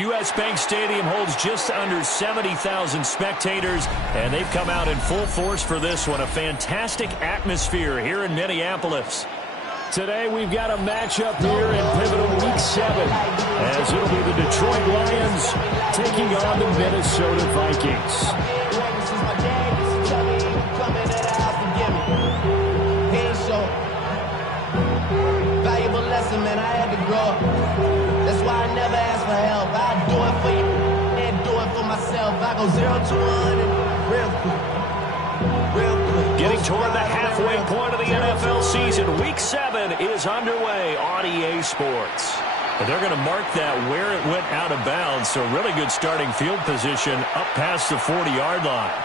U.S. Bank Stadium holds just under 70,000 spectators, and they've come out in full force for this one. A fantastic atmosphere here in Minneapolis. Today we've got a matchup here in pivotal Week 7, as it'll be the Detroit Lions taking on the Minnesota Vikings. Valuable lesson, man. I had to grow up. That's why I never ask for help. I do it for you and do it for myself. I go 0 to 100 real quick. Real quick. Getting toward the halfway point of the NFL season. Week 7 is underway on EA Sports. And they're going to mark that where it went out of bounds. So really good starting field position up past the 40-yard line.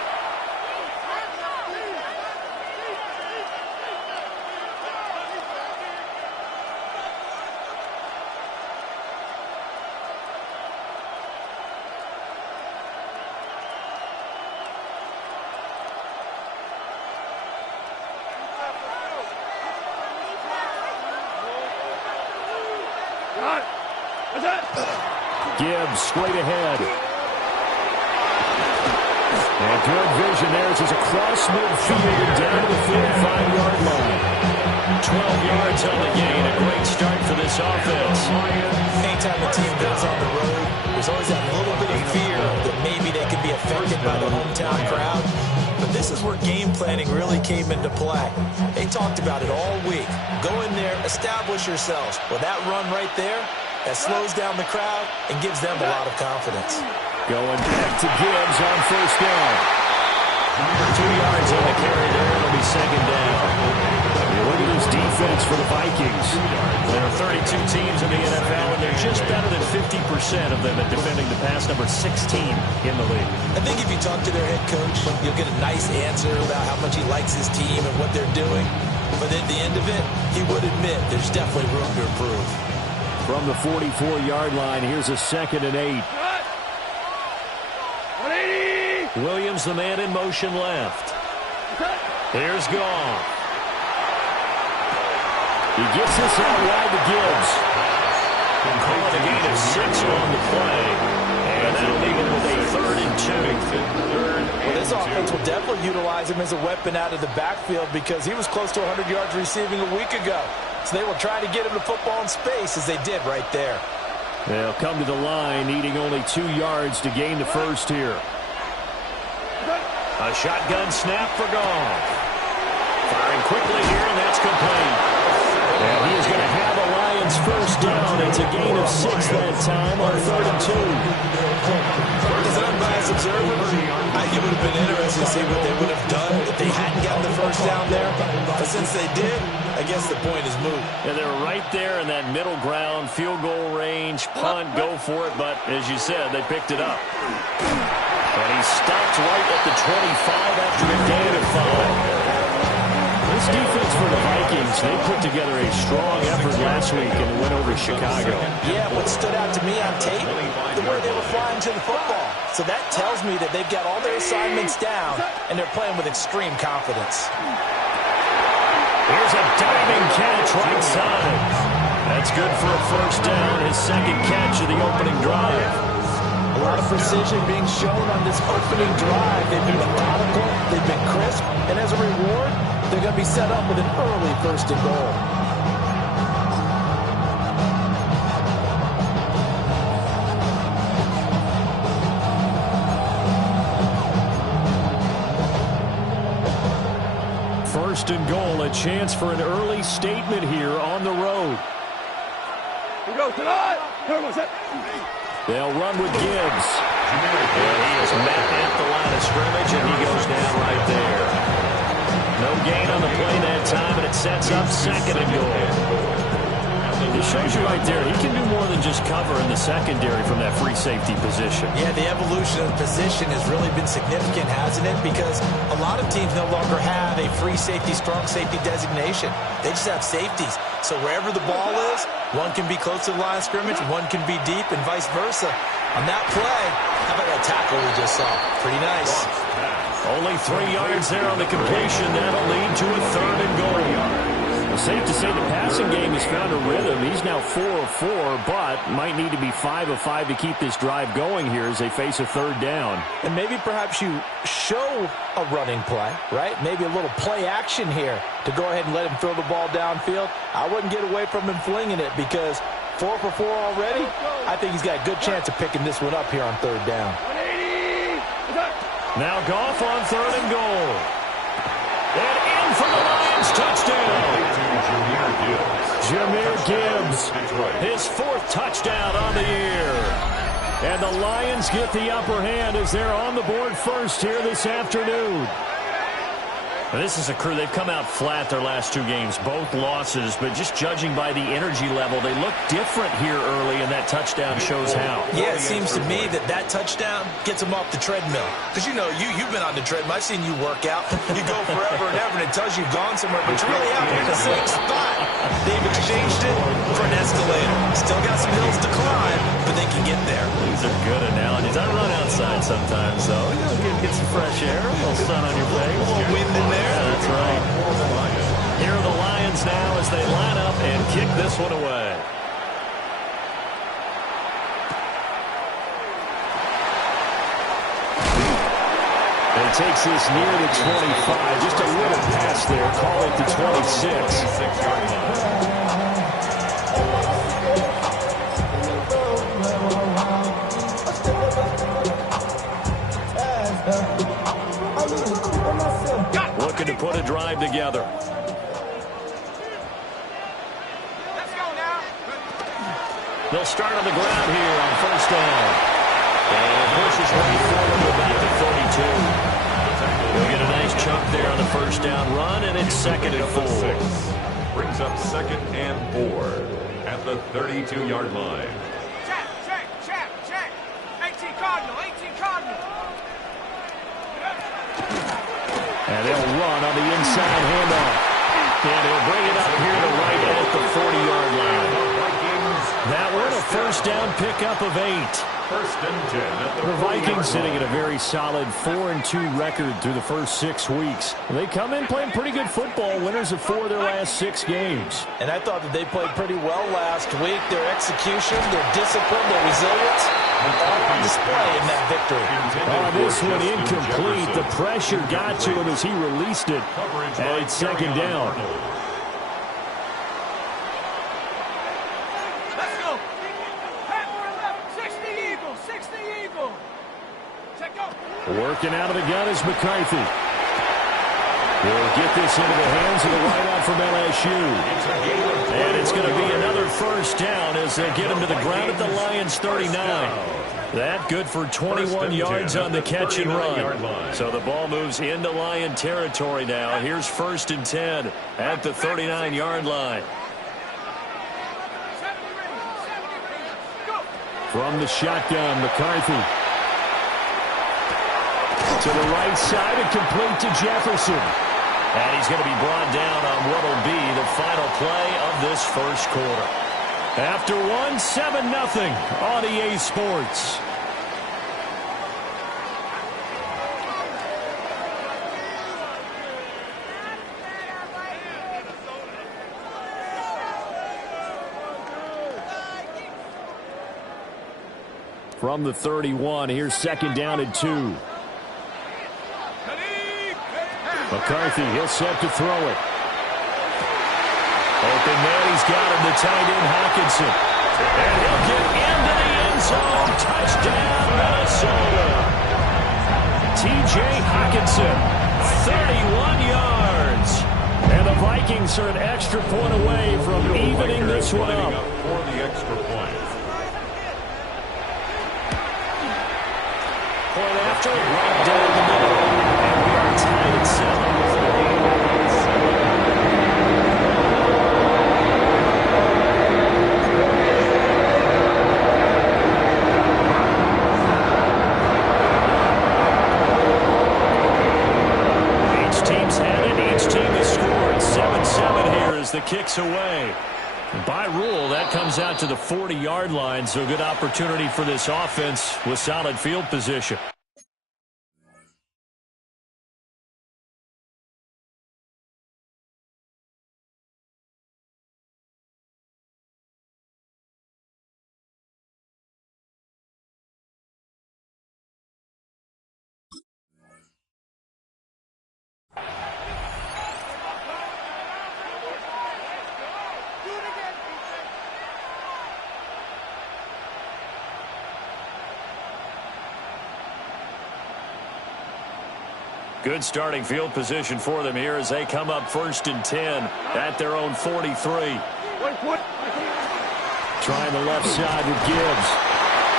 Gibbs straight ahead. And good vision there as he's across midfield down to the 45-yard line. 12 yards on the gain. A great start for this offense. Anytime the team goes on the road, there's always that little bit of fear that maybe they could be affected by the hometown crowd. But this is where game planning really came into play. They talked about it all week. Go in there, establish yourselves. Well, that run right there, that slows down the crowd and gives them a lot of confidence. Going back to Gibbs on first down. 2 yards on the carry there. It'll be second down. Look at this defense for the Vikings. There are 32 teams in the NFL, and they're just better than 50% of them at defending the pass, number 16 in the league. I think if you talk to their head coach, you'll get a nice answer about how much he likes his team and what they're doing. But at the end of it, he would admit there's definitely room to improve. From the 44-yard line, here's a 2nd and 8. Williams, the man in motion left. Here's Goff. He gets this out wide to Gibbs. Calling a gain of 6 on the play. And that'll leave him with a 3rd and 2. Well, this offense will definitely utilize him as a weapon out of the backfield because he was close to 100 yards receiving a week ago. So they will try to get him the football in space as they did right there. They'll come to the line, needing only 2 yards to gain the first here. A shotgun snap for Goff. Firing quickly here, and that's complete. And he is going to have a Lions first down. It's a gain of 6 that time on 3rd and 2. As an unbiased observer, I think it would have been interesting to see what they would have done if they hadn't gotten the first down there. But since they did, I guess the point is moot. Yeah, they were right there in that middle ground, field goal range, punt, go for it. But as you said, they picked it up. And he stopped right at the 25 after a gain of 5. This defense for the Vikings, they put together a strong effort last week in the win over Chicago. Yeah, what stood out to me on tape, the way they were flying to the football. So that tells me that they've got all their assignments down, and they're playing with extreme confidence. Here's a diving catch right side. That's good for a first down, his 2nd catch of the opening drive. A lot of precision being shown on this opening drive. They've been methodical, they've been crisp, and as a reward, they're going to be set up with an early 1st and goal. First and goal, a chance for an early statement here on the road. Here goes tonight. They'll run with Gibbs. And he is met at the line of scrimmage, and he goes down right there. No gain on the play that time, and it sets up 2nd and goal. it shows you right there, he can do more than just cover in the secondary from that free safety position. Yeah, the evolution of the position has really been significant, hasn't it? Because a lot of teams no longer have a free safety, strong safety designation. They just have safeties. So wherever the ball is, one can be close to the line of scrimmage, one can be deep, and vice versa. On that play, how about that tackle we just saw? Pretty nice. Only 3 yards there on the completion. That'll lead to a 3rd and goal. Well, safe to say the passing game has found a rhythm. He's now 4 of 4, but might need to be 5 of 5 to keep this drive going here as they face a 3rd down. And maybe perhaps you show a running play, right? Maybe a little play action here to go ahead and let him throw the ball downfield. I wouldn't get away from him flinging it because 4 for 4 already. I think he's got a good chance of picking this one up here on 3rd down. Now Goff on 3rd and goal. And in for the Lions, touchdown. Jahmyr Gibbs, his 4th touchdown on the year. And the Lions get the upper hand as they're on the board first here this afternoon. This is a crew, they've come out flat their last 2 games, both losses, but just judging by the energy level, they look different here early, and that touchdown shows how. Yeah, it seems to me that touchdown gets them off the treadmill. Because, you know, you've been on the treadmill. I've seen you work out. You go forever and ever, and it tells you you've gone somewhere, but you really haven't hit the 6th spot. They've exchanged it for an escalator. Still got some hills to climb, but they can get there. These are good analogies. I run outside sometimes, so get some fresh air, a little sun on your face. A little wind in there. Yeah, that's right. Here are the Lions now as they line up and kick this one away. And it takes this near the 25. Just a little pass there. Call it the 26. 26-yard line. Looking to put a drive together. Let's go now. They'll start on the ground here on 1st down. And pushes right forward to about the 32. They'll get a nice chunk there on the 1st down run, and it's 2nd and 4. Brings up 2nd and 4 at the 32-yard line. Check. 18 Cardinal. And they'll run on the inside handoff. And he'll bring it up here to right at the 40-yard line. That one a 1st down pickup of 8. 1st and 10 at The Vikings sitting at a very solid 4-2 record through the first 6 weeks. They come in playing pretty good football, winners of 4 of their last 6 games. And I thought that they played pretty well last week. Their execution, their discipline, their resilience, all on display in that victory. This one incomplete. The pressure got to him as he released it. And it's 2nd down. Let's go. 60 Eagle. Check out. Working out of the gun is McCarthy. He'll get this into the hands of the wideout from LSU. And it's going to be another 1st down as they get him to the ground at the Lions 39. That good for 21 yards on the catch and run. So the ball moves into Lion territory now. Here's 1st and 10 at the 39-yard line. From the shotgun, McCarthy. To the right side and complete to Jefferson. And he's going to be brought down on what will be the final play of this 1st quarter. After 7-0 on EA Sports. From the 31, here's 2nd down and 2. McCarthy, he'll set to throw it. Open man, he's got him, the tight end, Hockenson. And he'll get into the end zone. Touchdown, Minnesota. T.J. Hockenson, 31 yards. And the Vikings are an extra point away from evening this one up. For the extra point. Point after, right down the middle. And we are tied at 7. gets away. By rule, that comes out to the 40-yard line, so a good opportunity for this offense with solid field position. Good starting field position for them here as they come up 1st and 10 at their own 43. Trying the left side with Gibbs.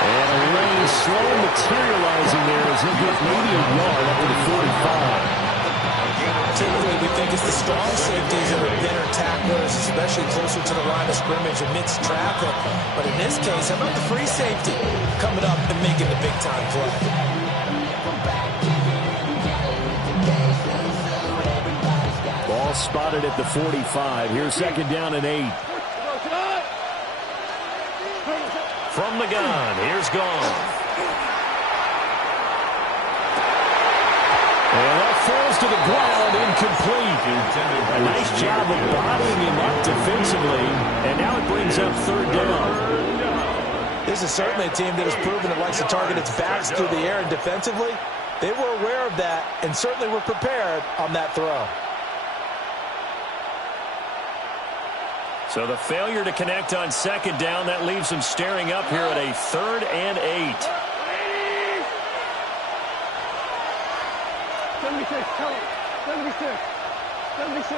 And a lane slow materializing there as he gets maybe a yard up to the 45. Typically, we think it's the strong safeties that are better tacklers, especially closer to the line of scrimmage amidst traffic. But in this case, how about the free safety coming up and making the big-time play? Ball spotted at the 45. Here's 2nd down and 8. From the gun, here's Goff. And that falls to the ground, incomplete. A nice job of bodying him up defensively, and now it brings up 3rd down. This is certainly a team that has proven it likes to target its backs through the air, and defensively, they were aware of that and certainly were prepared on that throw. So the failure to connect on 2nd down, that leaves them staring up here at a 3rd and 8. 76, tell him. 76. 76.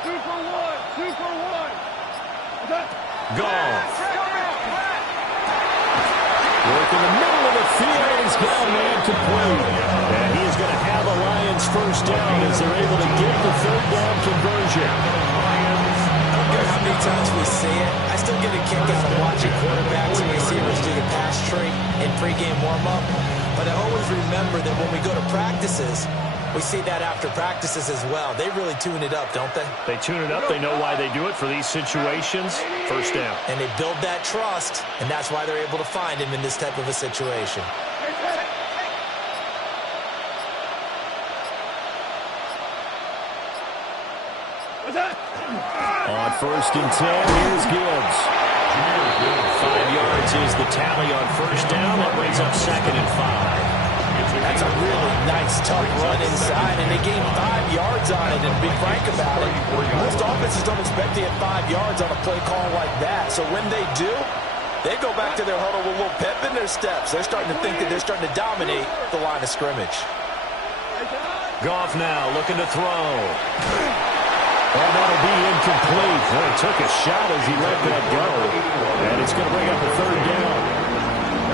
2 for 1. 2 for 1. Okay. Goff. Work in the middle of the field. He's got a man complete. And he is going to have a Lions 1st down as they're able to get the 3rd down conversion. I don't care how many times we see it. I still get a kick out of watching quarterbacks and receivers do the pass tree in pregame warm-up. But I always remember that when we go to practices, we see that after practices as well. They really tune it up, don't they? They tune it up. They know why they do it for these situations. 1st down. And they build that trust, and that's why they're able to find him in this type of a situation. On 1st and 10, here's Gibbs. 5 yards is the tally on 1st down. That brings up 2nd and 5. That's a really nice, tough run inside, and they gained 5 yards on it. And to be frank about it, most offenses don't expect to get 5 yards on a play call like that. So when they do, they go back to their huddle with a little pep in their steps. They're starting to think that they're starting to dominate the line of scrimmage. Goff now looking to throw. And that'll be incomplete. Well, he took a shot as he let that go. And it's going to bring up a 3rd down.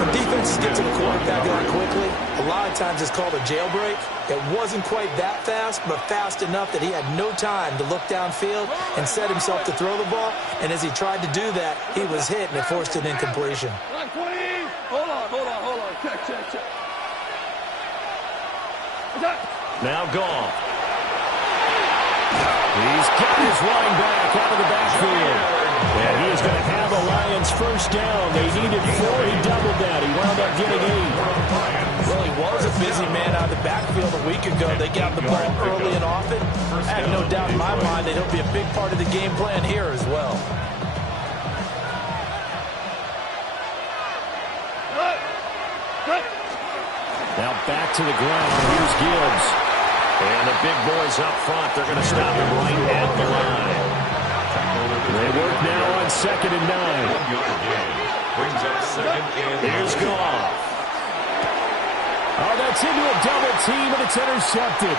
When defenses get to the quarterback that quickly, a lot of times it's called a jailbreak. It wasn't quite that fast, but fast enough that he had no time to look downfield and set himself to throw the ball. And as he tried to do that, he was hit, and it forced an incompletion. Hold on. Check. Now Goff. He's got his running back out of the backfield. And he is going to have a Lions 1st down. They needed 4. He doubled that. He wound up getting 8. Well, he was a busy man out of the backfield a week ago. They got the ball early and often. I have no doubt in my mind that he'll be a big part of the game plan here as well. Now back to the ground. Here's Gibbs. And the big boys up front, they're going to stop him right at the line. They work now on 2nd and 9. Brings up 2nd and 8. Here's Goff. Oh, that's into a double team, and it's intercepted.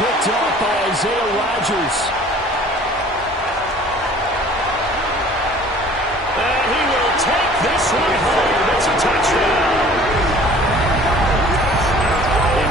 Picked off by Isaiah Rodgers. And he will take this one home. It's a touchdown.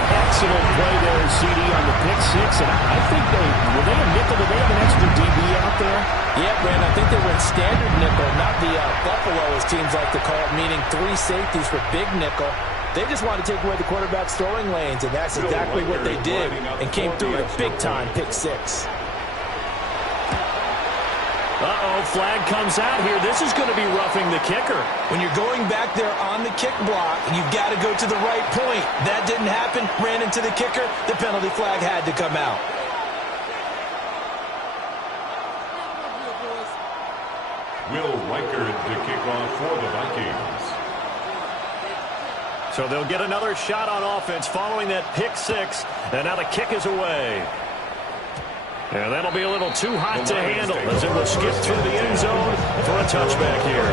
Excellent play there, CD, on the pick 6. And I think were they a nickel? Did they have an extra DB out there? Yeah, Brandon, I think they went standard nickel, not the Buffalo, as teams like to call it, meaning 3 safeties for big nickel. They just want to take away the quarterback's throwing lanes, and that's exactly what they did and came through with a big-time pick 6. Uh-oh, flag comes out here. This is going to be roughing the kicker. When you're going back there on the kick block, you've got to go to the right point. That didn't happen. Ran into the kicker. The penalty flag had to come out. Will Riker to kick off for the Vikings. So they'll get another shot on offense following that pick 6. And now the kick is away. And that'll be a little too hot to handle as it will skip through the end zone for a touchback here.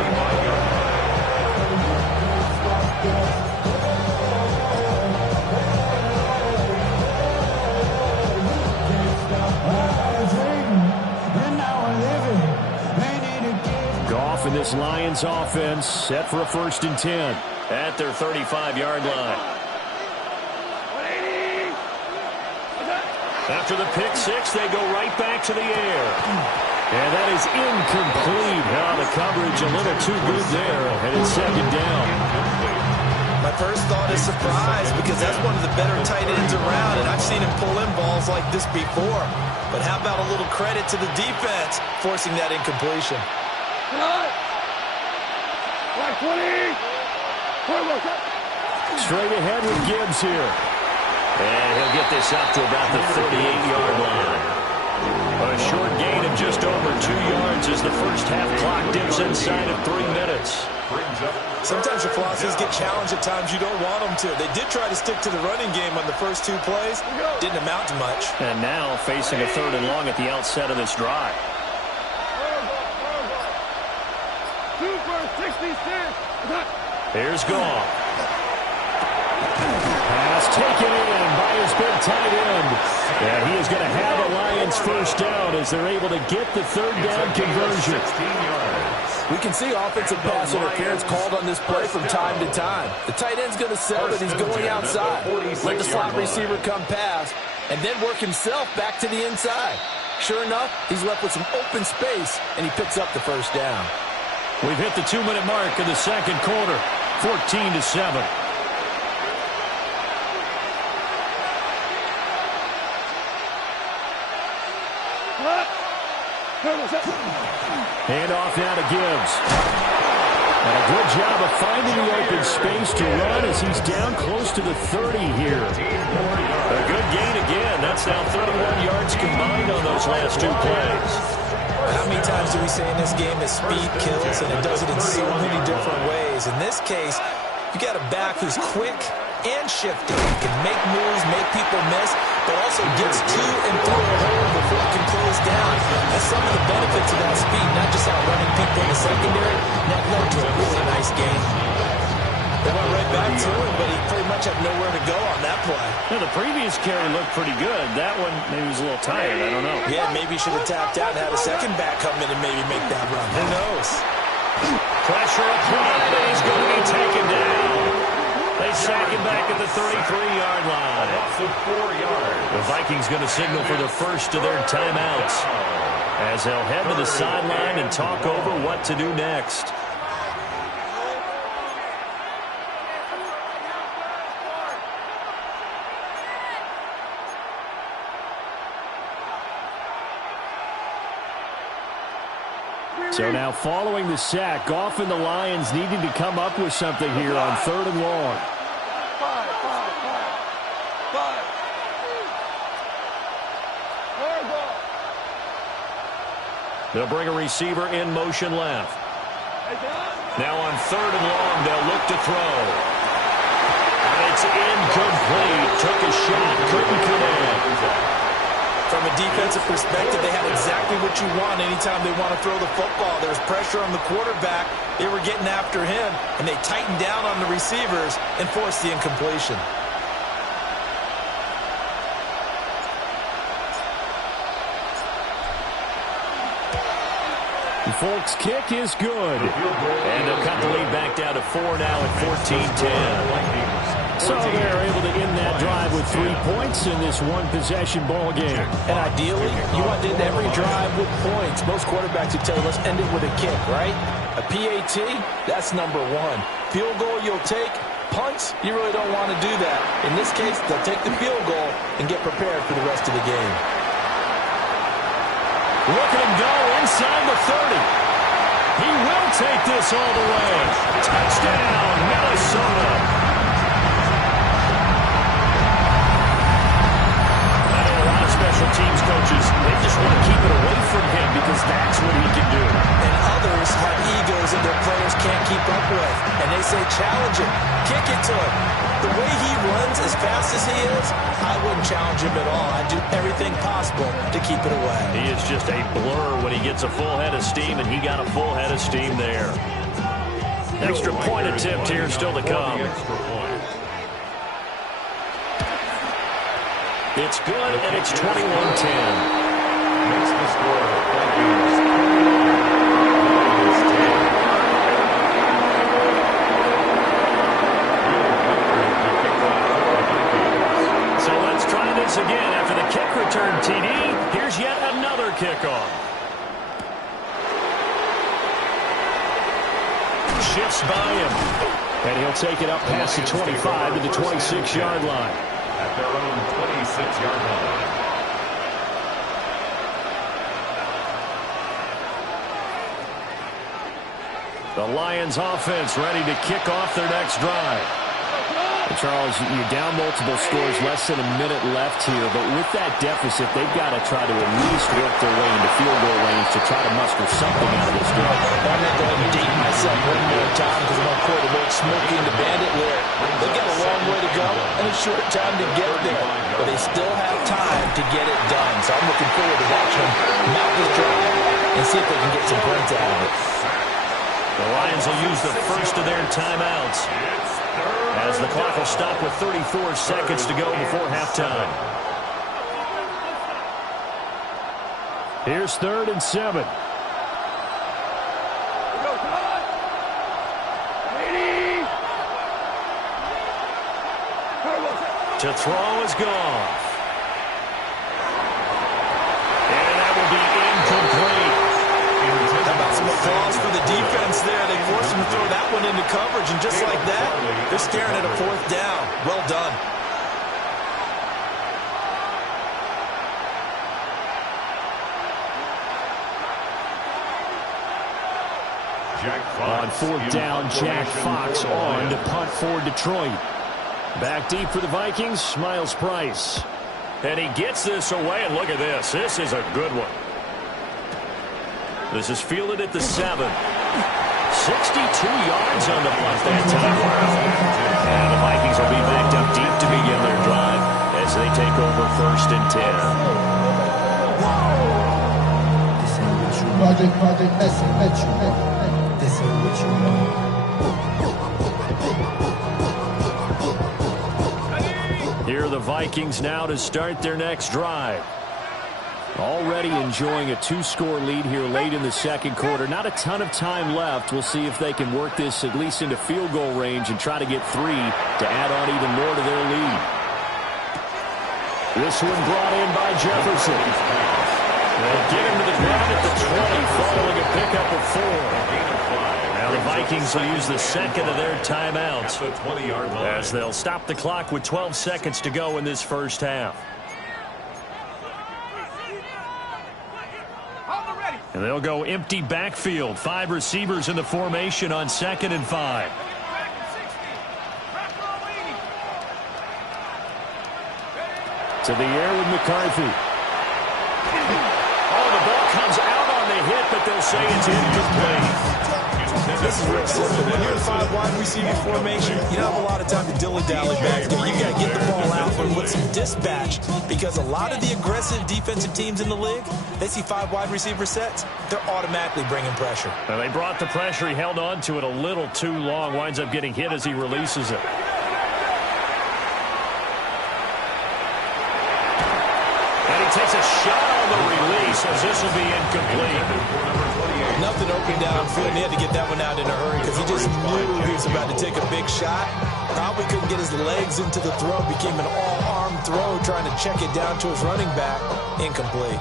Goff and this Lions offense set for a 1st and 10 at their 35-yard line. After the pick 6, they go right back to the air. And that is incomplete. The coverage a little too good there. And it's 2nd down. My first thought is surprise because that's one of the better tight ends around, and I've seen him pull in balls like this before. But how about a little credit to the defense forcing that incompletion? Straight ahead with Gibbs here. And he'll get this up to about the 38-yard line. A short gain of just over 2 yards as the first half clock dips inside of 3 minutes. Sometimes your philosophies get challenged at times you don't want them to. They did try to stick to the running game on the first 2 plays. Didn't amount to much. And now facing a 3rd and long at the outset of this drive. Super 66. Here's Goff. Pass taken in by his big tight end. And he is going to have a Lions first down as they're able to get the 3rd down conversion. We can see offensive pass interference called on this play from time to time. The tight end's going to sell that he's going outside. Let the slot receiver come past and then work himself back to the inside. Sure enough, he's left with some open space, and he picks up the first down. We've hit the 2-minute mark of the 2nd quarter, 14-7. Hand off now to Gibbs. And a good job of finding the open space to run as he's down close to the 30 here. A good gain again. That's now 31 yards combined on those last 2 plays. How many times do we say in this game that speed kills, and it does it in so many different ways? In this case, you got a back who's quick and shifty. He can make moves, make people miss, but also gets to and through a hole before he can close down. That's some of the benefits of that speed, not just outrunning people in the secondary. That led to a really nice game. They went right back to him, but he pretty much had nowhere to go on that play. Yeah, the previous carry looked pretty good. That one, maybe he was a little tired. I don't know. Yeah, maybe he should have tapped out and had a second back come in and maybe make that run. Who knows? Pressure applied, and he's going to be taken down. They sack him back at the 33-yard line. The Vikings going to signal for the first of their timeouts as they'll head to the sideline and talk over what to do next. So now following the sack, Goff and the Lions needing to come up with something here on 3rd and long. They'll bring a receiver in motion left. Now on 3rd and long, they'll look to throw. And it's incomplete. Took a shot, couldn't connect. From a defensive perspective, they had exactly what you want anytime they want to throw the football. There was pressure on the quarterback. They were getting after him, and they tightened down on the receivers and forced the incompletion. The Folks kick is good. And they'll cut the lead back down to 4 now at 14-10. So they're able to end that drive with 3 points in this one-possession ball game. And ideally, you want to end every drive with points. Most quarterbacks would tell you, let's end it with a kick, right? A PAT, that's number one. Field goal you'll take. Punts, you really don't want to do that. In this case, they'll take the field goal and get prepared for the rest of the game. Look at him go inside the 30. He will take this all the way. Touchdown, Minnesota. I know a lot of special teams coaches, they just want to keep it away from him because that's what he can do. And others have egos that their players can't keep up with. And they say, challenge him, kick it to him. The way he runs as fast as he is, I wouldn't challenge him at all. I'd do everything possible to keep it away. He is just a blur when he gets a full head of steam, and he got a full head of steam there. Extra point attempt here still to come. It's good, and it's 21-10. Makes the score So let's try this again. After the kick return TD, here's yet another kickoff. Shifts by him. And he'll take it up past the 25 to the 26-yard line. At their own 26-yard line. The Lions offense ready to kick off their next drive. And Charles, you're down multiple scores, less than a minute left here, but with that deficit, they've got to try to at least work their way into field goal range to try to muster something out of this drive. I'm going to go and date myself one more time because I'm on quarterback smoking the bandit lyric. They've got a long way to go and a short time to get there, but they still have time to get it done. So I'm looking forward to watching them mount this drive and see if they can get some points out of it. The Lions will use the first of their timeouts as the clock will stop with 34 seconds to go before halftime. Here's 3rd and 7. To throw is gone. And that will be incomplete. How about some applause for the defense there? They forced him to throw that one into coverage, and just like that, they're staring at a 4th down. Well done. On 4th down, Jack Fox on to punt for Detroit. Back deep for the Vikings, Miles Price. And he gets this away, and look at this. This is a good one. This is fielded at the 7. 62 yards on the punt that time. And the Vikings will be backed up deep to begin their drive as they take over 1st and 10. Project, this ain't what you want. Here are the Vikings now to start their next drive. Already enjoying a 2-score lead here late in the 2nd quarter. Not a ton of time left. We'll see if they can work this at least into field goal range and try to get 3 to add on even more to their lead. This one brought in by Jefferson. They'll get him to the ground at the 20 following a pickup of 4. Now the Vikings will use the 2nd of their timeouts At the 20-yard line. as they'll stop the clock with 12 seconds to go in this first half. And they'll go empty backfield. 5 receivers in the formation on 2nd and 5. To the air with McCarthy. Oh, the ball comes out on the hit, but they'll say it's incomplete. This is real simple. When you're in 5 wide receiver formation, you don't have a lot of time to dilly-dally back there. You got to get the ball out there with some dispatch because a lot of the aggressive defensive teams in the league, they see 5 wide receiver sets, they're automatically bringing pressure. Well, they brought the pressure. He held on to it a little too long. Winds up getting hit as he releases it. And he takes a shot on the release as this will be incomplete. Nothing open downfield. He had to get that one out in a hurry because he just knew he was about to take a big shot. Probably couldn't get his legs into the throw. Became an all-arm throw, trying to check it down to his running back. Incomplete.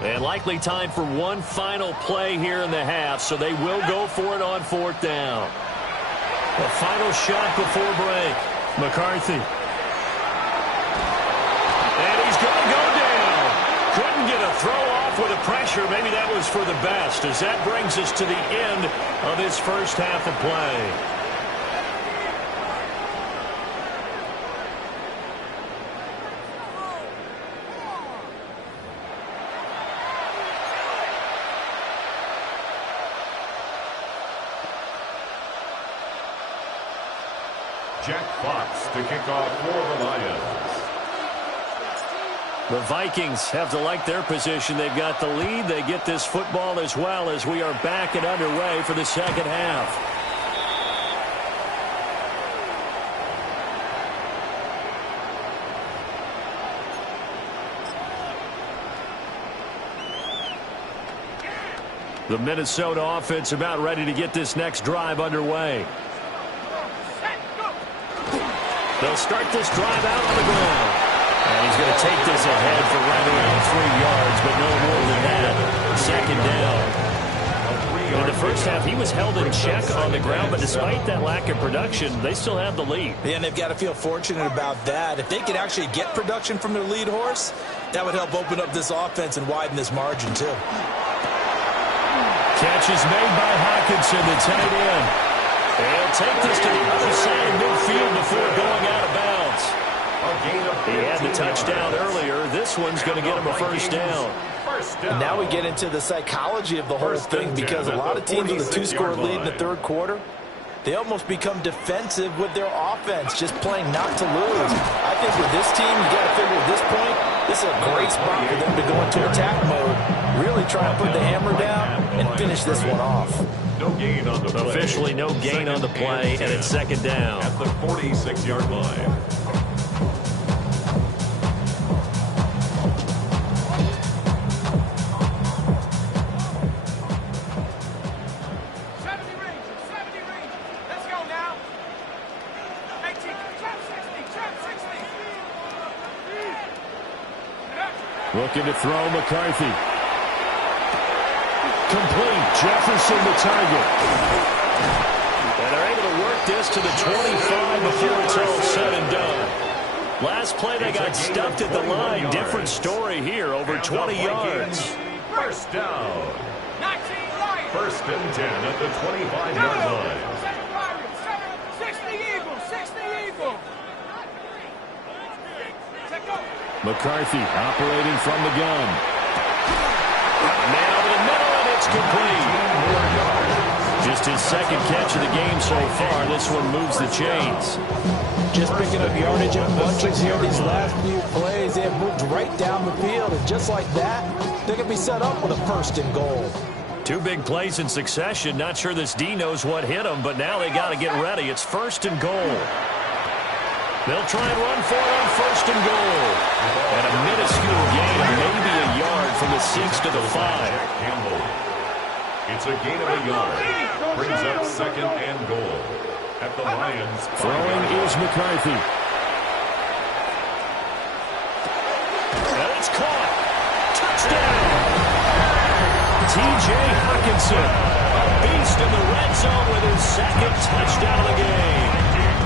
And likely time for one final play here in the half, so they will go for it on 4th down. A final shot before break. McCarthy. And he's going to go down. Couldn't get a throw off with the pressure. Maybe that was for the best, as that brings us to the end of this first half of play. Jack Fox to kick off for the Lions. The Vikings have to like their position. They've got the lead. They get this football as well as we are back and underway for the second half. The Minnesota offense about ready to get this next drive underway. They'll start this drive out on the ground. And he's going to take this ahead for right around 3 yards, but no more than that. Second down. In the first half, he was held in check on the ground, but despite that lack of production, they still have the lead. Yeah, and they've got to feel fortunate about that. If they could actually get production from their lead horse, that would help open up this offense and widen this margin, too. Catch is made by Hockenson, the tight end. They'll take this to the other side of midfield before going out of bounds. He had the touchdown earlier. This one's going to get him a first down. And now we get into the psychology of the whole thing, because a lot of teams with a 2-score lead in the third quarter, they almost become defensive with their offense, just playing not to lose. I think with this team, you got to figure at this point, this is a great spot for them to go into attack mode, really try to put the hammer down and finish this one off. No gain on the play. Officially no gain on the play, and it's second down. At the 46-yard line. Looking to throw McCarthy. Complete. Jefferson the target. And they're able to work this to the 25 before it's all said and done. Last play they got stuffed at the line. Different story here. Over 20 yards. First down. First and 10 at the 25-yard line. 60 Eagles, 60 Eagles. McCarthy operating from the gun. Man over the middle, and it's complete. Just his second catch of the game so far. This one moves the chains. Just picking up yardage in bunches here these last few plays. They have moved right down the field, and just like that, they can be set up with a first and goal. 2 big plays in succession. Not sure this D knows what hit him, but now they got to get ready. It's first and goal. They'll try and run for it on first and goal. And a minuscule gain, maybe a yard from the 6 to the 5. It's a gain of a yard. Brings up second and goal. At the Lions. Throwing is McCarthy. And it's caught. Touchdown. T.J. Hockenson, a beast in the red zone with his second touchdown of the game.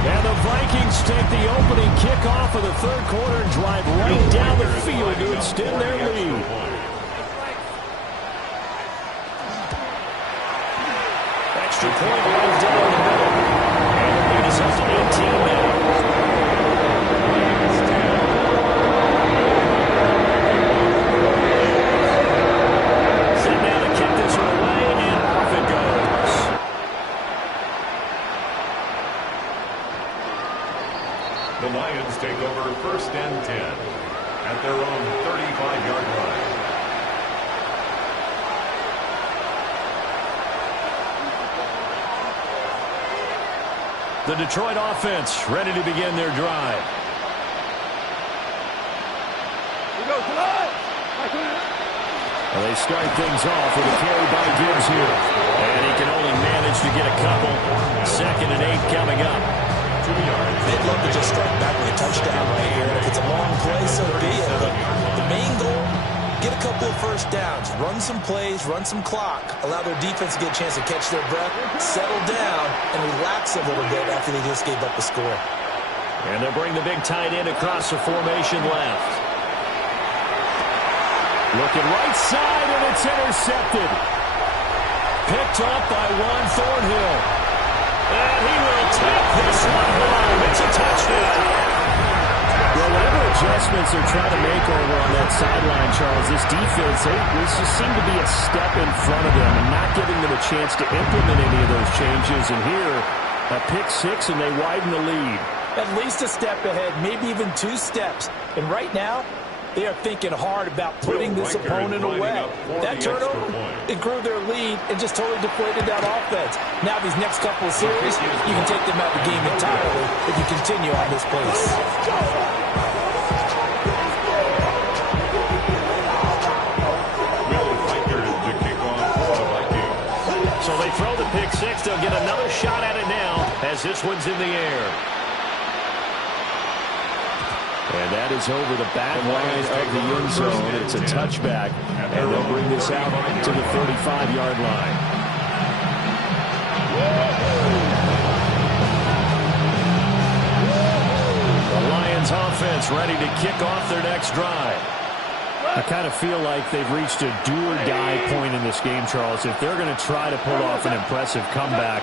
And the Vikings take the opening kickoff of the third quarter and drive right down the field to extend their lead. Extra point right down the middle. And the lead is up to 18 now. Set now to kick this one away, and off it goes. The Lions take over first and 10 at their own 35-yard line. The Detroit offense ready to begin their drive. Well, they start things off with a carry by Gibbs here. And he can only manage to get a couple. Second and 8 coming up. They'd love to just strike back with a touchdown right here. And if it's a long play, so be it. But the main goal, get a couple of first downs, run some plays, run some clock, allow their defense to get a chance to catch their breath, settle down, and relax a little bit after they just gave up the score. And they'll bring the big tight end across the formation left. Looking right side, and it's intercepted. Picked off by Juan Thornhill. And he will take this one home. It's a touchdown. Well, whatever adjustments they're trying to make over on that sideline, Charles, this defense, they just seem to be a step in front of them and not giving them a chance to implement any of those changes. And here, a pick six, and they widen the lead. At least a step ahead, maybe even 2 steps. And right now, they are thinking hard about putting this opponent away. That turnover, it grew their lead and just totally deflated that offense. Now these next couple of series, you can take them out of the game entirely if you continue on this pace. So they throw the pick six. They'll get another shot at it now as this one's in the air. And that is over the back line of the end zone. It's a touchback, and they'll bring this out to the 35-yard line. The Lions offense ready to kick off their next drive. I kind of feel like they've reached a do-or-die point in this game, Charles. If they're going to try to pull off an impressive comeback,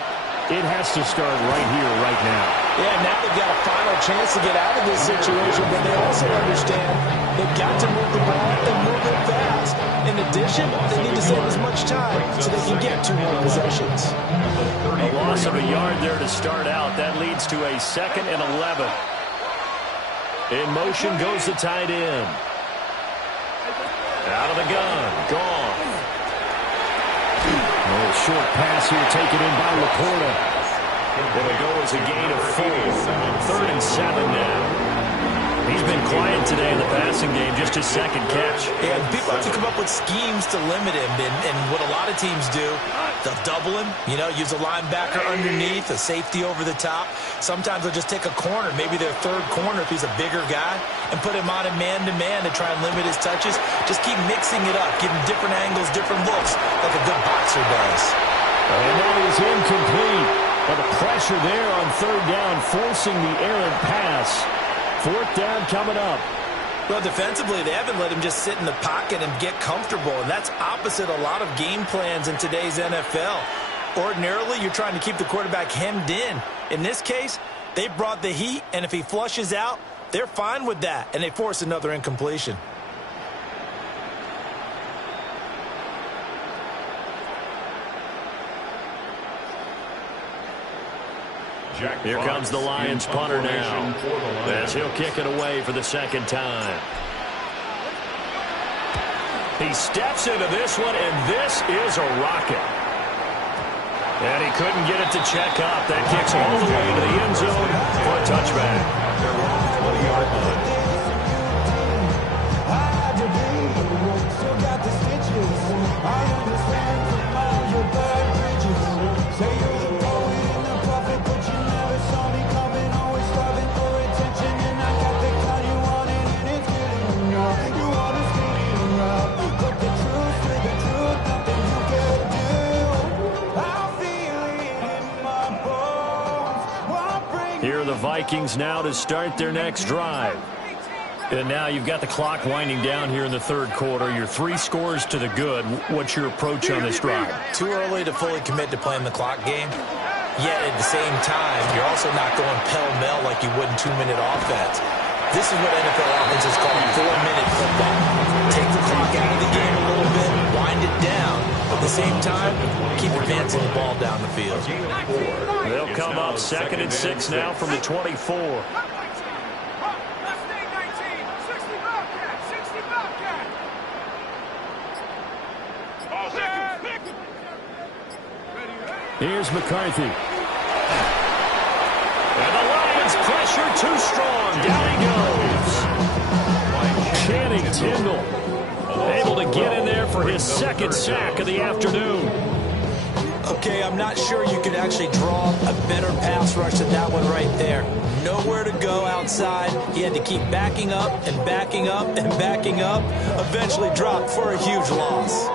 it has to start right here, right now. Yeah, now they've got a final chance to get out of this situation, but they also understand they've got to move the ball and move it fast. In addition, they need to save as much time so they can get 2 more possessions. A loss of a yard there to start out. That leads to a 2nd and 11. In motion goes the tight end. Out of the gun. Gone. A little short pass here taken in by Laporta. It'll go as a gain of 4. 3rd and 7 now. He's been quiet today in the passing game, just his 2nd catch. Yeah, people have to come up with schemes to limit him, and what a lot of teams do, they'll double him, use a linebacker underneath, a safety over the top. Sometimes they'll just take a corner, maybe their 3rd corner if he's a bigger guy, and put him on a man-to-man to try and limit his touches. Just keep mixing it up, give him different angles, different looks, like a good boxer does. And that is incomplete. But the pressure there on 3rd down, forcing the errant pass. 4th down coming up. Well, defensively, they haven't let him just sit in the pocket and get comfortable, and that's opposite a lot of game plans in today's NFL. Ordinarily, you're trying to keep the quarterback hemmed in. In this case, they brought the heat, and if he flushes out, they're fine with that, and they force another incompletion. Here comes the Lions punter now, as he'll kick it away for the 2nd time. He steps into this one, and this is a rocket. And he couldn't get it to check up. That kicks all the way into the end zone for a touchback. Here are the Vikings now to start their next drive. And now you've got the clock winding down here in the 3rd quarter. You're 3 scores to the good. What's your approach on this drive? Too early to fully commit to playing the clock game. Yet at the same time, you're also not going pell-mell like you would in 2-minute offense. This is what NFL offenses call 4-minute football. Take the clock out of the game a little bit, wind it down. At the same time, keep advancing the ball down the field. They'll come up 2nd and 6 now from the 24. Here's McCarthy. And the Lions pressure too strong. Down he goes. Channing Tindall able to get in there for his 2nd sack of the afternoon. Okay, I'm not sure you could actually draw a better pass rush than that one right there. Nowhere to go outside. He had to keep backing up and backing up and backing up. Eventually dropped for a huge loss.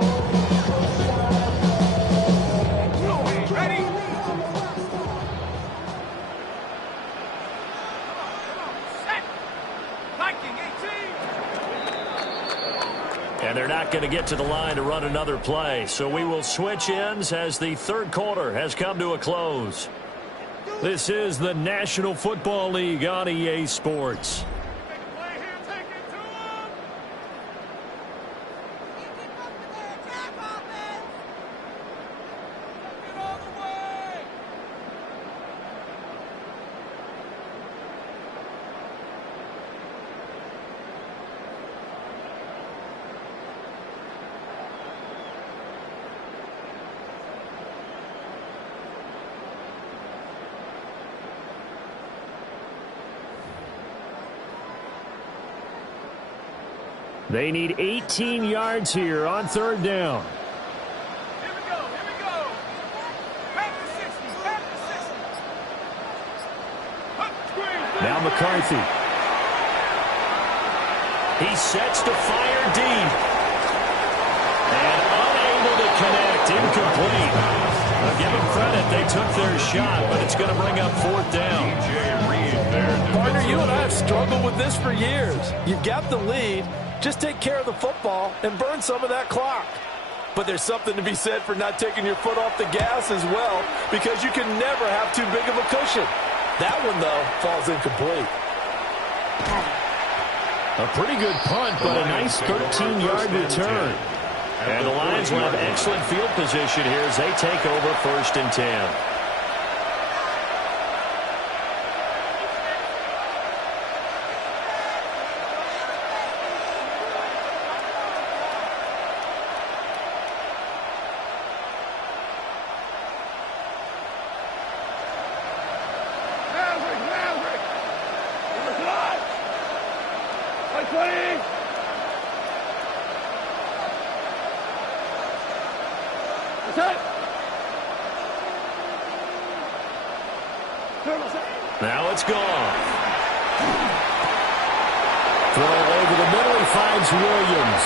And they're not going to get to the line to run another play. So we will switch ends as the third quarter has come to a close. This is the National Football League on EA Sports. They need 18 yards here on third down. Here we go, here we go. Back to 60, back to 60. Now McCarthy. He sets to fire deep. And unable to connect, incomplete. I'll give them credit, they took their shot, but it's going to bring up fourth down. Partner, you and I have struggled with this for years. You've got the lead. Just take care of the football and burn some of that clock. But there's something to be said for not taking your foot off the gas as well, because you can never have too big of a cushion. That one, though, falls incomplete. A pretty good punt, but a nice 13-yard return. And the Lions will have excellent field position here as they take over 1st and 10. Now it's gone. Throw over the middle. He finds Williams.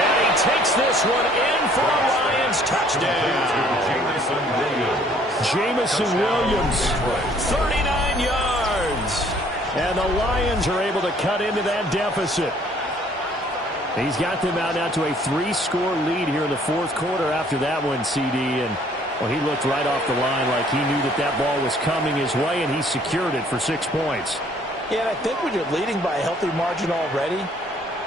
And he takes this one in for a Lions touchdown. Jamison Williams, 39 yards. And the Lions are able to cut into that deficit. He's got them out now to a 3-score lead here in the fourth quarter after that one, CD. And well, he looked right off the line like he knew that that ball was coming his way, and he secured it for 6 points. Yeah, and I think when you're leading by a healthy margin already,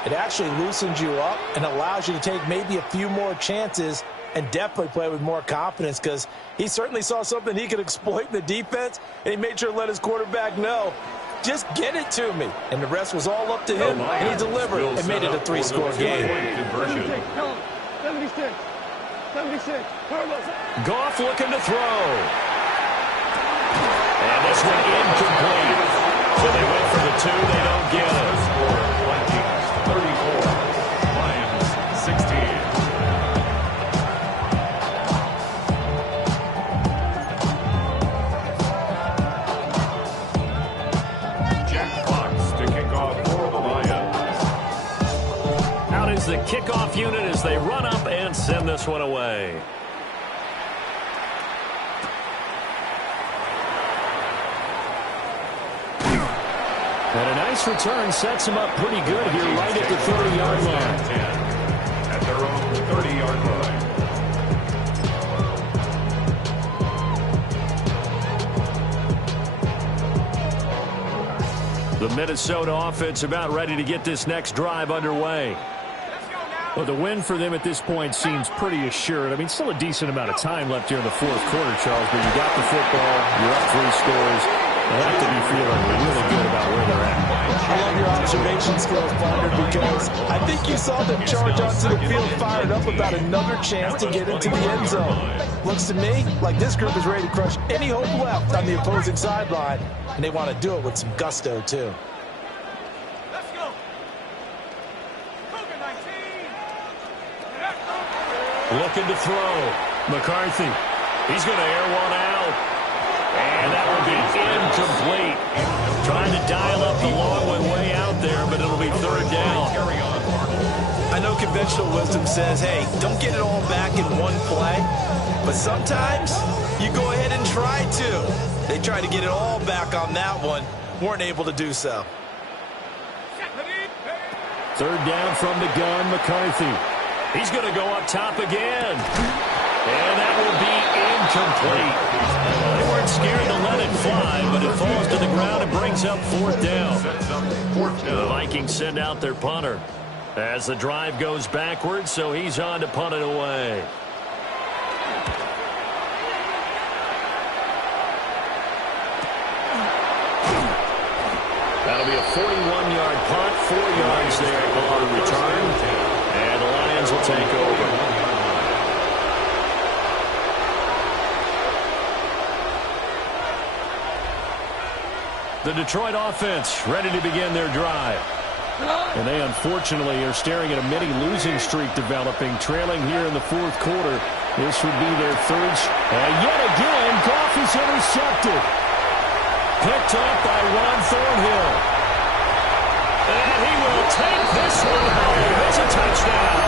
it actually loosens you up and allows you to take maybe a few more chances and definitely play with more confidence, because he certainly saw something he could exploit in the defense, and he made sure to let his quarterback know, just get it to me. And the rest was all up to him, and he delivered and made it a 3-score game. 76. 76. Goff looking to throw. And this one incomplete. So they went for the 2. They don't get it. 34. Lions 16. Jack Fox to kick off for the Lions. Out is the kickoff unit as they run up and send this one away. And a nice return sets him up pretty good here right at the 30-yard line. 10 at their own 30-yard line. The Minnesota offense about ready to get this next drive underway. Well, the win for them at this point seems pretty assured. I mean, still a decent amount of time left here in the fourth quarter, Charles, but you got the football, you're up 3 scores. They have to be feeling really good about where they're at. I love your observation skills, Ponder, because I think you saw them charge onto the field fired up about another chance to get into the end zone. Looks to me like this group is ready to crush any hope left on the opposing sideline, and they want to do it with some gusto, too. Let's go. Cougar 19. Looking to throw. McCarthy. He's going to air one out. And that will be incomplete. Trying to dial up the long one way out there, but it'll be third down. I know conventional wisdom says, hey, don't get it all back in one play. But sometimes you go ahead and try to. They tried to get it all back on that one. Weren't able to do so. Third down from the gun, McCarthy. He's going to go up top again. And that will be incomplete. They weren't scared to let it fly, but it falls to the ground and brings up fourth down. The Vikings send out their punter as the drive goes backwards, so he's on to punt it away. That'll be a 41-yard punt, 4 yards there on the return, and the Lions will take over. The Detroit offense ready to begin their drive. And they unfortunately are staring at a mini losing streak developing, trailing here in the fourth quarter. This would be their third. And yet again, Goff is intercepted. Picked up by Ron Thornhill. And he will take this one home. It's a touchdown.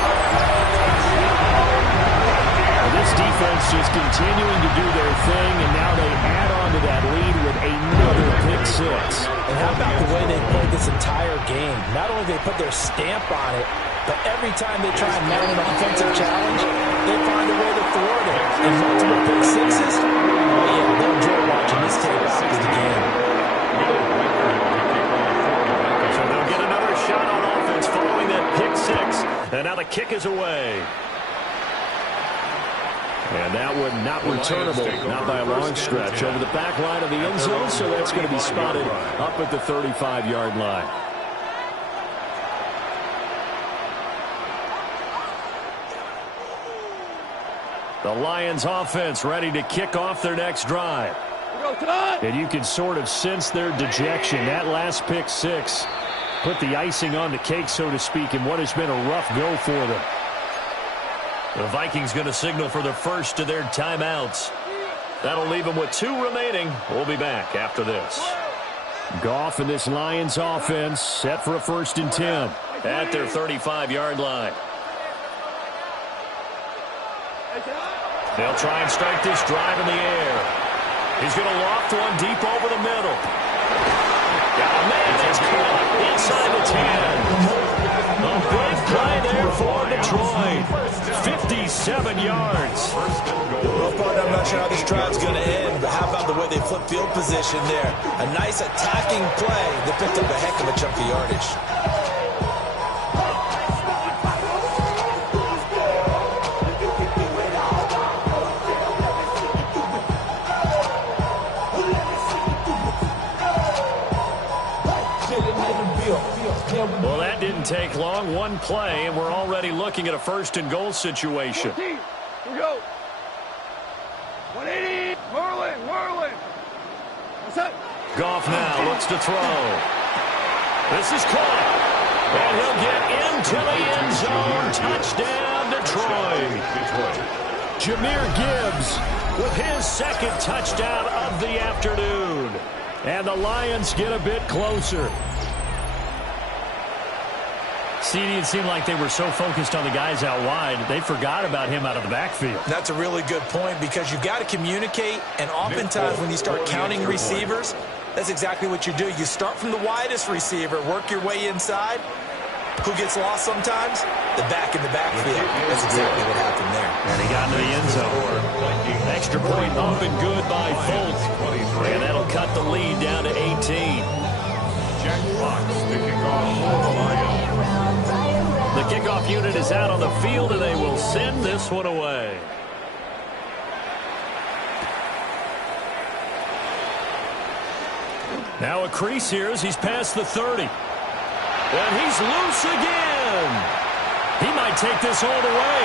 This defense just continuing to do their thing, and now they add on to that lead with another pick six. And how about the way they played this entire game? Not only they put their stamp on it, but every time they try and mount an offensive challenge, they find a way to thwart it. And multiple pick sixes, oh yeah, they'll enjoy watching this tape after the game. So they'll get another shot on offense following that pick six. And now the kick is away. And that one not returnable, not by a long stretch, over the back line of the end zone, so that's going to be spotted up at the 35-yard line. The Lions offense ready to kick off their next drive. And you can sort of sense their dejection. That last pick six put the icing on the cake, so to speak, in what has been a rough go for them. The Vikings going to signal for the first of their timeouts. That'll leave them with 2 remaining. We'll be back after this. Goff and this Lions offense set for a 1st and 10. At their 35-yard line. They'll try and strike this drive in the air. He's going to loft one deep over the middle. Got a man that's caught inside the 10. A big play there for Detroit. 57 yards. Well, partner, I'm not sure how this drive's going to end, but how about the way they flip field position there? A nice attacking play that picked up a heck of a chunk of yardage. Well, that didn't take long. One play, and we're already looking at a 1st and goal situation. 14. Here we go. 180. Whirling. What's up? Goff now looks to throw. This is caught. And he'll get into the end zone. Touchdown, Detroit. Jahmyr Gibbs with his 2nd touchdown of the afternoon. And the Lions get a bit closer. CD, it seemed like they were so focused on the guys out wide, they forgot about him out of the backfield. That's a really good point, because you've got to communicate, and oftentimes when you start counting receivers, that's exactly what you do. You start from the widest receiver, work your way inside. Who gets lost sometimes? The back in the backfield. That's exactly what happened there. And he got into the end zone. Extra point up and good by Folk. And that'll cut the lead down to 18. Jack Fox, the kickoff for the Lions. The kickoff unit is out on the field, and they will send this one away. Now a crease here as he's past the 30. And he's loose again. He might take this all the way.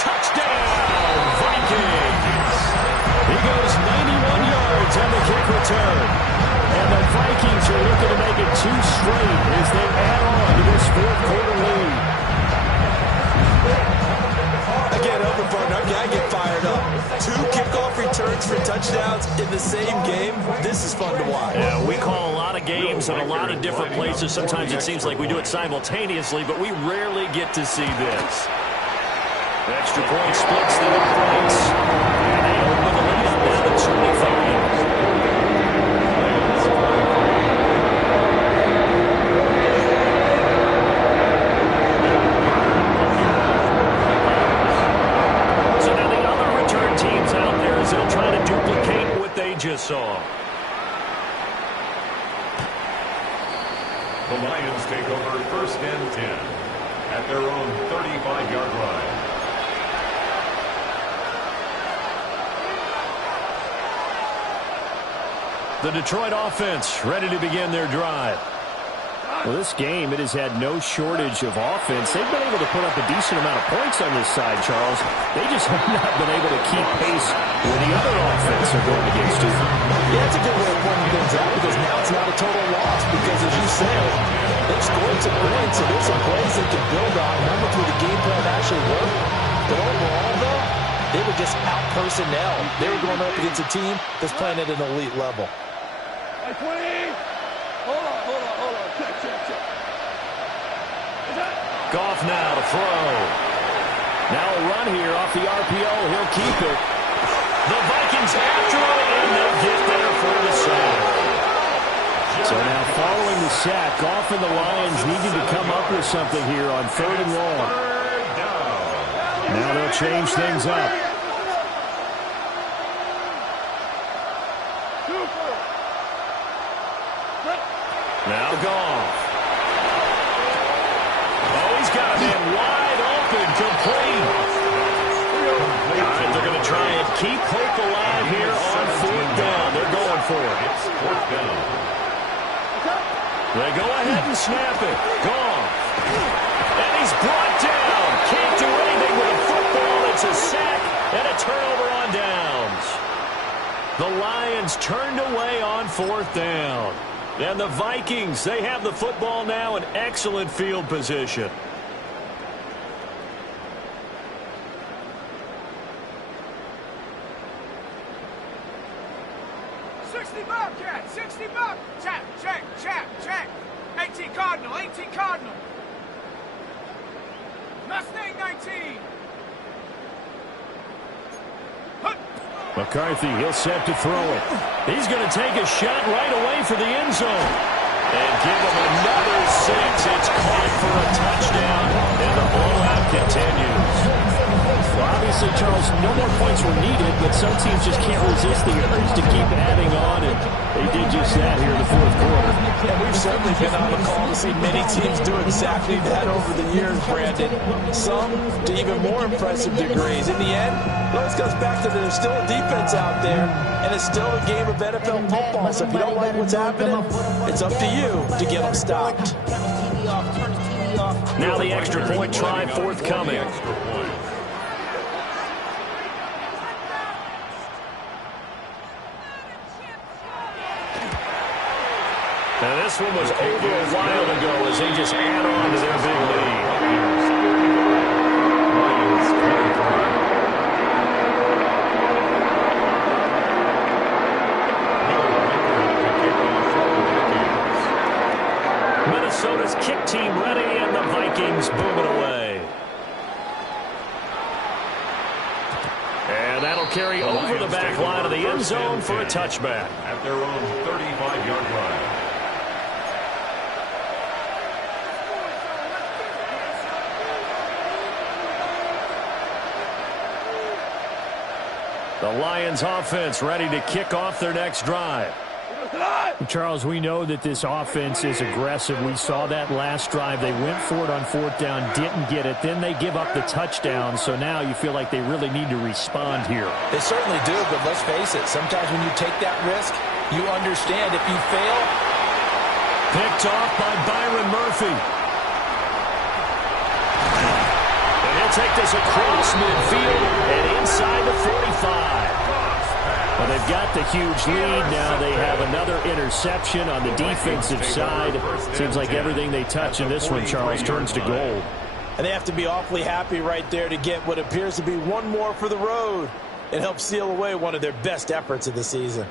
Touchdown, Vikings. He goes 91 yards on the kick return. And the Vikings are looking to make it 2 straight as they add on to this 4th quarter lead. I can't help it, partner. I get fired up. 2 kickoff for touchdowns in the same game. This is fun to watch. Yeah, we call a lot of games in a lot of different places. Sometimes it seems like we do it simultaneously, but we rarely get to see this. Extra point splits the uprights. And they open the lead up now to 25. They'll try to duplicate what they just saw. The Lions take over 1st and 10 at their own 35-yard line. The Detroit offense ready to begin their drive. Well, this game, it has had no shortage of offense. They've been able to put up a decent amount of points on this side, Charles. They just have not been able to keep pace with the other offense are going against you. Yeah, that's a good way of pointing things out because now it's not a total loss because, as you said, they've scored some points, so there's some plays they can build on. Number 3, the game plan actually worked. But overall, though, they were just out-personnel. They were going up against a team that's playing at an elite level. Hey, 20. Hold on. Check. Goff now to throw. Now a run here off the RPO. He'll keep it. The Vikings after him, and they'll get there for the sack. So now following the sack, Goff and the Lions needing to come up with something here on 3rd and long. Now they'll change things up. Now Goff. Oh, he's got a man wide open, complete. All right, they're going to try and keep hope alive here on 4th down. They're going for it. It's 4th down. They go ahead and snap it. Goff. And he's brought down. Can't do anything with a football. It's a sack and a turnover on downs. The Lions turned away on 4th down. And the Vikings, they have the football now in excellent field position. Bobcat, 60 Bob. Check. 18 Cardinal. Mustang 19. McCarthy, he'll set to throw it. He's going to take a shot right away for the end zone. And give him another 6. It's caught for a touchdown, and the blowout continues. Well, obviously, Charles, no more points were needed, but some teams just can't resist the urge to keep adding on, and they did just that here in the 4th quarter. And we've certainly been on the call to see many teams do exactly that over the years, Brandon. Some to even more impressive degrees. In the end, it always comes back to there's still a defense out there, and it's still a game of NFL football. So if you don't like what's happening, it's up to you to get them stopped. Now the extra point try forthcoming. And this one was over a while ago as they just add on to their big lead. Minnesota's kick team ready, and the Vikings boom it away. And that'll carry over the back line of the end zone for a touchback. At their own 35-yard line. The Lions offense ready to kick off their next drive. Charles, we know that this offense is aggressive. We saw that last drive. They went for it on 4th down, didn't get it. Then they give up the touchdown. So now you feel like they really need to respond here. They certainly do, but let's face it. Sometimes when you take that risk, you understand if you fail. Picked off by Byron Murphy. And he'll take this across midfield and inside the 45. Well, they've got the huge lead. Now they have another interception on the defensive side. Seems like everything they touch in this one, Charles, turns to gold. And they have to be awfully happy right there to get what appears to be one more for the road. and help seal away one of their best efforts of the season.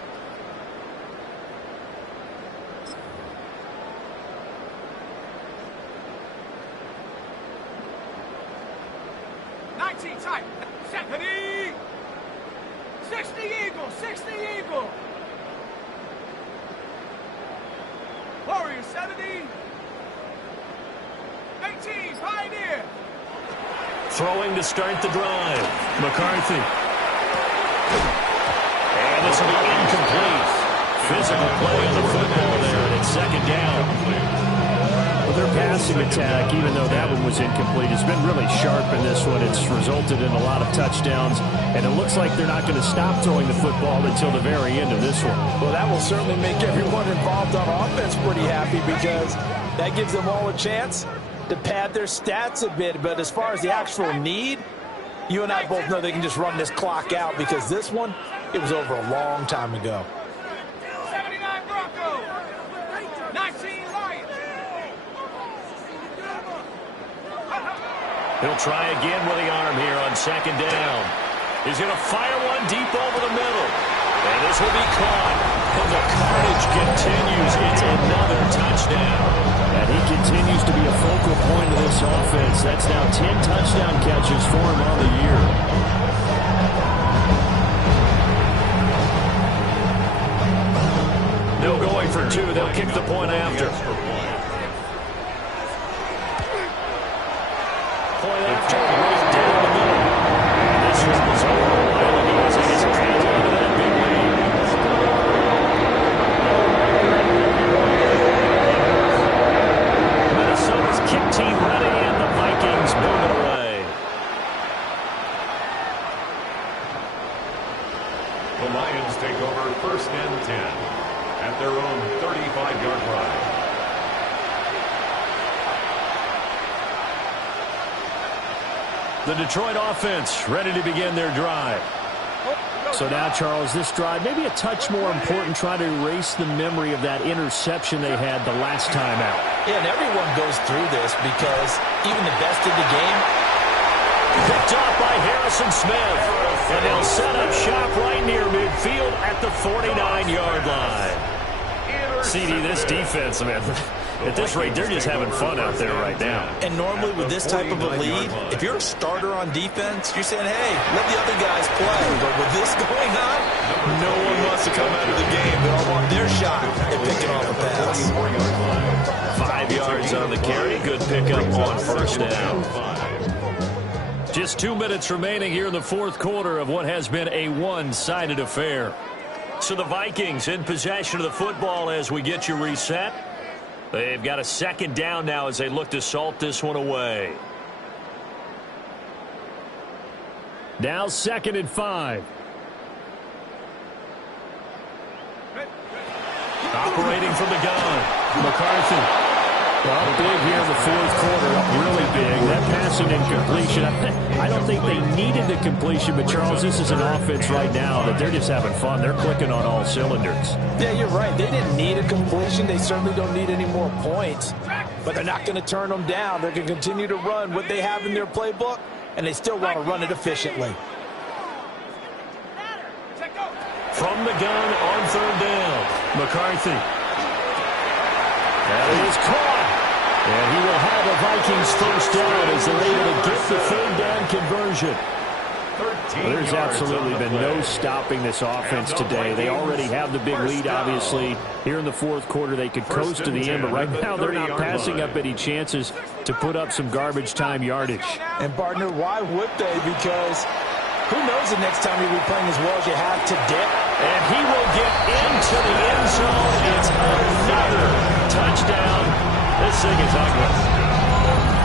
Tight. 70. 60 Eagle. 60 Eagle. Warrior 70. 18 Pioneer. Throwing to start the drive. McCarthy. And this will be incomplete. Physical play on the football there, and it's second down. Their passing attack, even though that one was incomplete, has been really sharp in this one. It's resulted in a lot of touchdowns, and it looks like they're not going to stop throwing the football until the very end of this one. Well, that will certainly make everyone involved on offense pretty happy because that gives them all a chance to pad their stats a bit. But as far as the actual need, you and I both know they can just run this clock out because this one, it was over a long time ago. 79 Broncos. 19 Lions. He'll try again with the arm here on second down. He's going to fire one deep over the middle. And this will be caught. And the carnage continues. It's another touchdown. And he continues to be a focal point of this offense. That's now 10 touchdown catches for him on the year. No going for two. They'll kick the point after. Point after, right down the middle. And this one was over a while ago as he gets hands onto that big lead. Minnesota's kick team ready, and the Vikings move it away. The Lions take over 1st and 10 at their own 35-yard line. The Detroit offense ready to begin their drive. So now, Charles, this drive, maybe a touch more important, trying to erase the memory of that interception they had the last time out. Yeah, and everyone goes through this because even the best in the game. Picked off by Harrison Smith. And they'll set up shop right near midfield at the 49-yard line. CD, this defense, man, at this rate, they're just having fun out there right now. And normally with this type of a lead, if you're a starter on defense, you're saying, hey, let the other guys play. But with this going on, no one wants to come out of the game. They all want their shot at picking off a pass. 5 yards on the carry. Good pickup on first down. Just 2 minutes remaining here in the fourth quarter of what has been a one-sided affair. So the Vikings in possession of the football as we get you reset. They've got a second down now as they look to salt this one away. Now 2nd and 5. Operating from the gun, McCarthy. Well, big here in the fourth quarter, really big. That passing incompletion, I don't think they needed the completion, but Charles, this is an offense right now that they're just having fun. They're clicking on all cylinders. Yeah, you're right. They didn't need a completion. They certainly don't need any more points, but they're not going to turn them down. They're going to continue to run what they have in their playbook, and they still want to run it efficiently. From the gun on third down, McCarthy. That is caught. And he will have a Vikings first down as they're able to get the third down conversion. Well, there's absolutely been no stopping this offense today. They already have the big lead, obviously. Here in the fourth quarter, they could coast to the end, but right now they're not passing up any chances to put up some garbage time yardage. And, partner, why would they? Because who knows the next time you'll be playing as well as you have today. And he will get into the end zone. It's another touchdown. This thing is ugly.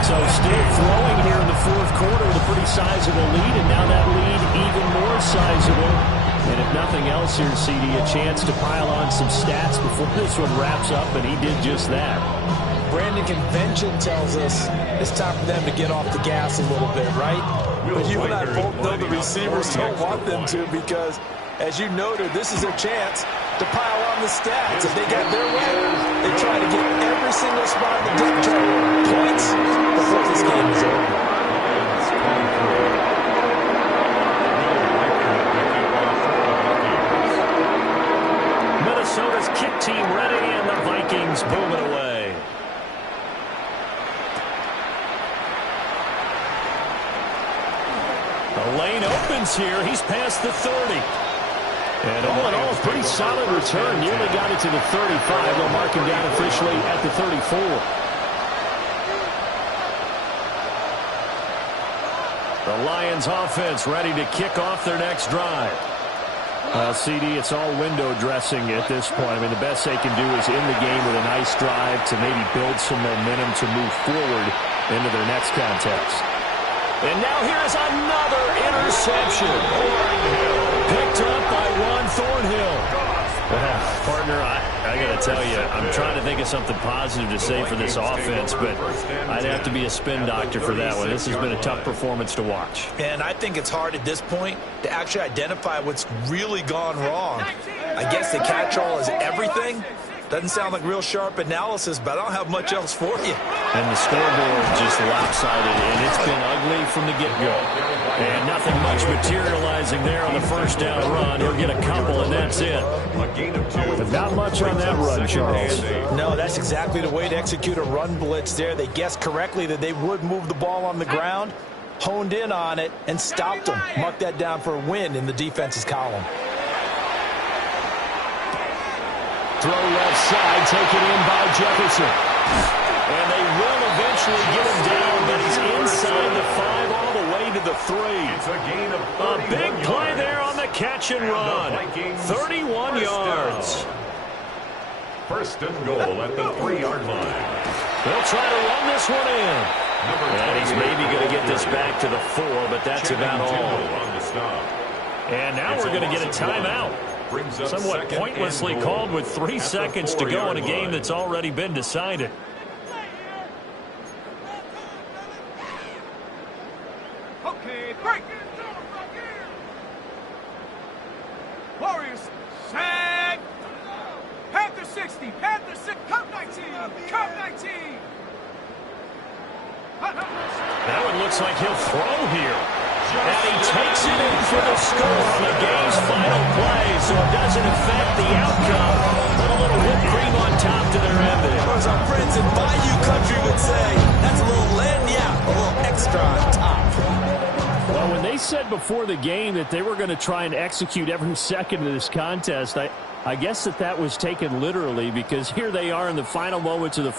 So still throwing here in the fourth quarter with a pretty sizable lead, and now that lead even more sizable. And if nothing else here, CD, a chance to pile on some stats before this one wraps up, and he did just that. Brandon, convention tells us it's time for them to get off the gas a little bit, right? But you and I both know the receivers don't want them to because, as you noted, this is their chance to pile on the stats. If they got their way, they try to get every single spot in the depth chart points before this game is over. Lane opens here. He's past the 30. And all in all, a pretty solid return. Nearly got it to the 35. They'll mark him down officially at the 34. The Lions offense ready to kick off their next drive. CD, it's all window dressing at this point. I mean, the best they can do is in the game with a nice drive to maybe build some momentum to move forward into their next contest. And now here's another interception. Picked up by Juan Thornhill. Partner, I got to tell you, I'm trying to think of something positive to say for this offense, but I'd have to be a spin doctor for that one. This has been a tough performance to watch. And I think it's hard at this point to actually identify what's really gone wrong. I guess the catch-all is everything. Doesn't sound like real sharp analysis, but I don't have much else for you. And the scoreboard just lopsided, and it's been ugly from the get-go. And nothing much materializing there on the first down run. He'll get a couple, and that's it. But not much on that run, Charles. No, that's exactly the way to execute a run blitz there. They guessed correctly that they would move the ball on the ground, honed in on it, and stopped them. Mark that down for a win in the defense's column. Throw left side, taken in by Jefferson. And they will eventually get him down, but he's inside the 5 all the way to the 3. It's a gain of A big 31 play yards. there on the catch and run. 31 yards. First and goal at the 3-yard line. They'll try to run this one in. And he's maybe going to get this back to the 4, but that's about all. On the stop. And now we're going to get a timeout. Somewhat pointlessly called with 3 seconds to go in a game that's already been decided. Okay, break. Warriors, set. Panther 60, Panther 6, Cup 19, Cup 19. That one looks like he'll throw here. And he takes it in for the score on the game's final play, so it doesn't affect the outcome. Put a little whipped cream on top to their ending. Or as our friends in Bayou Country would say, that's a little lagniappe, a little extra on top. Well, when they said before the game that they were going to try and execute every second of this contest, I guess that was taken literally, because here they are in the final moments of the